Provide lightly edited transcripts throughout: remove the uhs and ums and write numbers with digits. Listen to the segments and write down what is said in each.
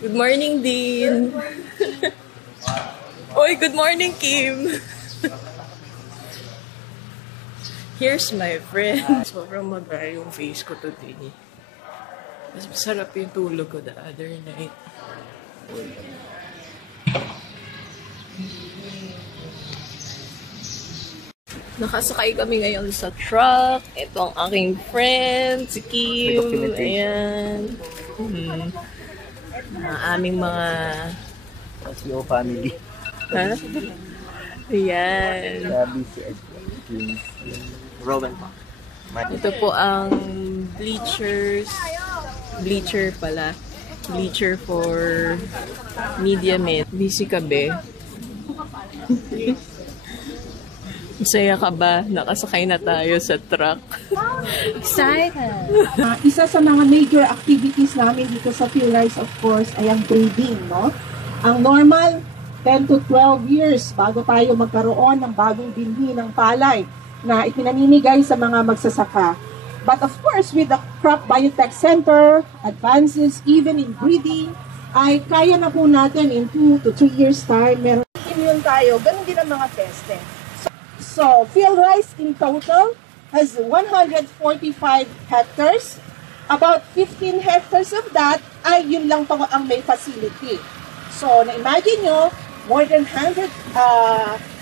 Good morning, Dean. Oy, good morning, Kim. Here's my friend. Sobrang mag-dry yung face ko today. Mas masarap yung tulog ko the other night. Nakasakay kami ngayon sa truck. Ito ang aking friend, si Kim. Ayan. Aming mga... SBO family. Ha? Ayan. Rowan pa. Ito po ang bleachers. Bleacher pala. Bleacher for media med. Busy ka be? Masaya ka ba? Nakasakay na tayo sa truck. Excited! Isa sa mga major activities namin dito sa PhilRise, of course, ay ang breeding, no? Ang normal, 10 to 12 years bago tayo magkaroon ng bagong binhi ng palay na ipinamimigay sa mga magsasaka. But of course, with the Crop Biotech Center, advances even in breeding, ay kaya na po natin in 2 to 3 years time, meron immune tayo, ganun din ang mga peste. So, PhilRise in total has 145 hectares. About 15 hectares of that ay yun lang po ang may facility. So, na-imagine nyo, more than 100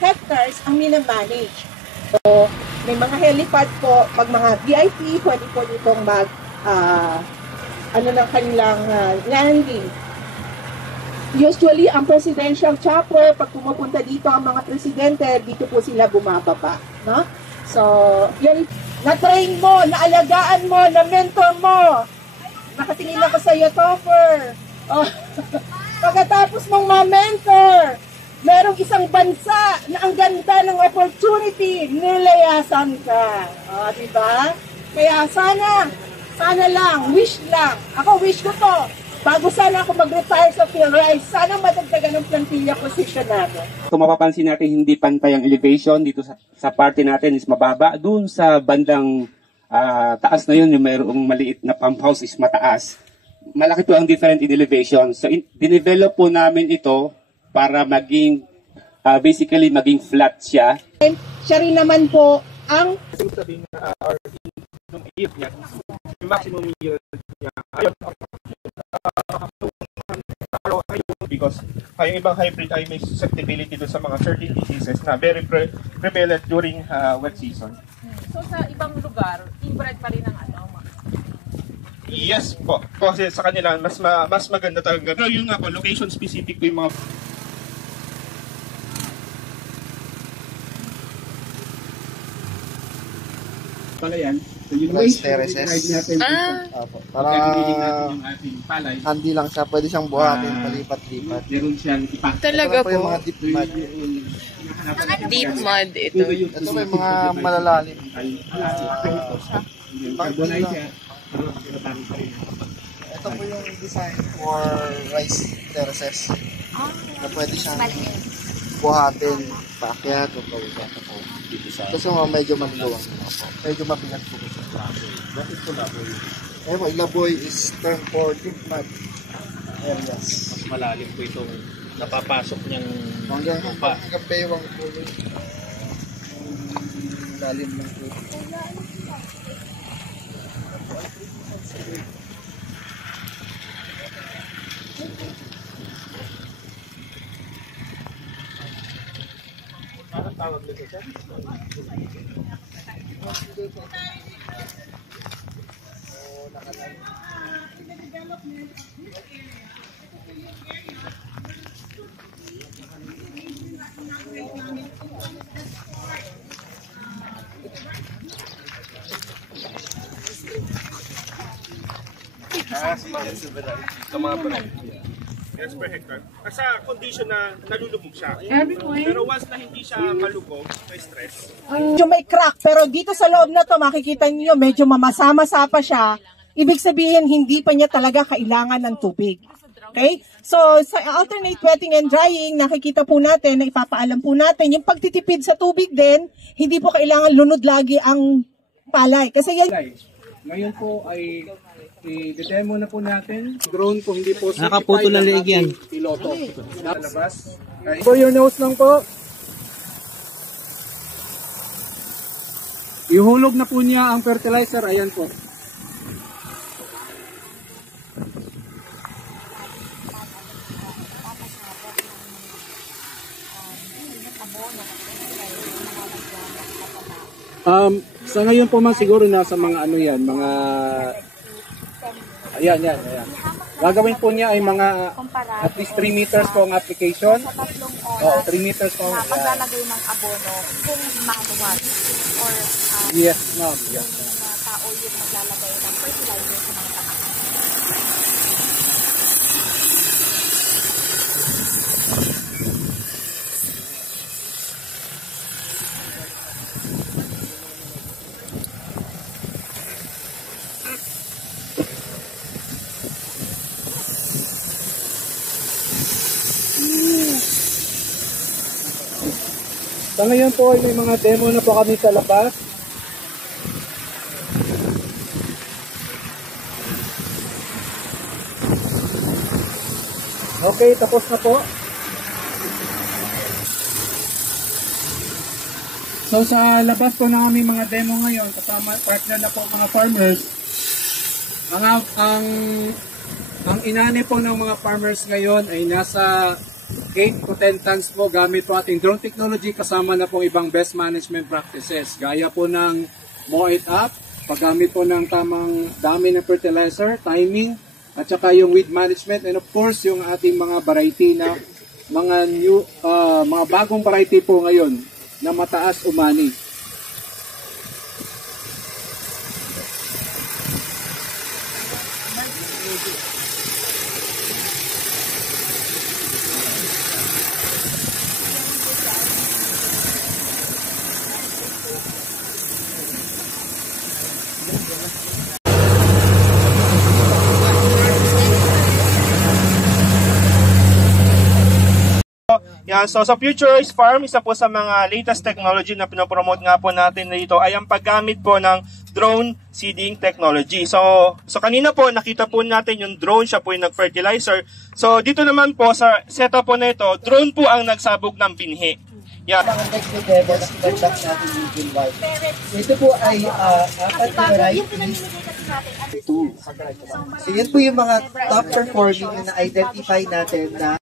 hectares ang minamanage. So, may mga helipad po, pag mga VIP, pwede po ditong ng kanilang landing. Usually, ang presidential chopper, pag pumupunta dito ang mga presidente, dito po sila bumababa. No? So, yun, na-train mo, naalagaan mo, na-mentor mo. Nakatingin ako sa iyo, Topher. Oh. Pagkatapos mong ma-mentor, merong isang bansa na ang ganda ng opportunity, nilayasan ka. O, diba? Kaya sana lang, wish lang. Ako, wish ko to. Bago sana ako mag-retire sa PhilRise, sana madagdagan ng plantilla position natin. Kung mapapansin natin, hindi pantay ang elevation dito sa parte natin is mababa. Doon sa bandang taas na yun, yung mayroong maliit na pump house is mataas. Malaki po ang different in elevation. So, dinevelop po namin ito para maging, basically, maging flat siya. Siya rin naman po ang... Sabihin na, yung yield niya, yung maximum yield niya, ayun, because yung ibang hybrid ay may susceptibility doon sa mga certain diseases na very prevalent during wet season. So sa ibang lugar, inbred pa rin ang Yes po. Kasi sa kanila, mas maganda talaga. Pero yung nga po, location specific po yung mga... Pala yan. So, yung terraces. Para handi lang siya, pwede siyang buhatin, palipat-lipat. meron siyang ipa. Talaga Ito po yung po. mga deep mud. Deep mud ito. Ito po yung mga malalalim. Carbonite siya. Ito po yung design for rice terraces. Na pwede siyang buhatin, paakyat, o pawisa. Kasi mga medyo maluwang. Medyo mabigat po siya. What is laboy? Ayun, laboy is term for deep mud areas. Mas malalim po itong napapasok niyang Hanggang lupa. bewang po yung lalim ng po. Anong tawag nito siya? Sa mga variety. Yes, per hectare. Sa condition na nalulubog siya. Pero once na hindi siya malubog, may stress. Medyo may crack, pero dito sa loob na to makikita niyo medyo mamasa-masa pa siya. Ibig sabihin, hindi pa niya talaga kailangan ng tubig. Okay? So, sa alternate wetting and drying, nakikita po natin, na ipapaalam po natin, yung pagtitipid sa tubig din, hindi po kailangan lunod lagi ang palay. Kasi yan... Ngayon po ay i-demo na po natin. Drone po hindi po Nakaputo na leeg yan. Piloto. Labas. For your nose lang po. Ihulog na po niya ang fertilizer. Ayan po. Sa ngayon po man siguro nasa mga ano yan, mga ayan. Gagawin po niya ay mga at least 3 meters po ang application. Oo, 3 meters po. Paglalagay ng abono kung manual or yes, ma'am. Yes. tao yung maglalagay ng fertilizer sa mga taas. Sa ngayon po ay may mga demo na po kami sa labas. Okay, tapos na po. So sa labas po na kami mga demo ngayon, kasama partner na po mga farmers. Ang inani po ng mga farmers ngayon ay nasa 8 to 10 tons po gamit po ating drone technology kasama na po ibang best management practices. Gaya po ng mow it up, paggamit po ng tamang dami ng fertilizer, timing, at saka yung weed management, and of course yung ating mga variety na mga bagong variety po ngayon na mataas umani. Yan, so sa Futurized Farm, isa po sa mga latest technology na pinopromote nga po natin dito ay ang paggamit po ng drone seeding technology. So kanina po nakita po natin yung drone, siya po yung nag-fertilizer. So dito naman po sa setup po na ito, drone po ang nagsabog ng binhi. Yan. Mga next level na sinagdak natin yung white. Ito po ay apat na variety. So yan po yung mga top performing na identify natin na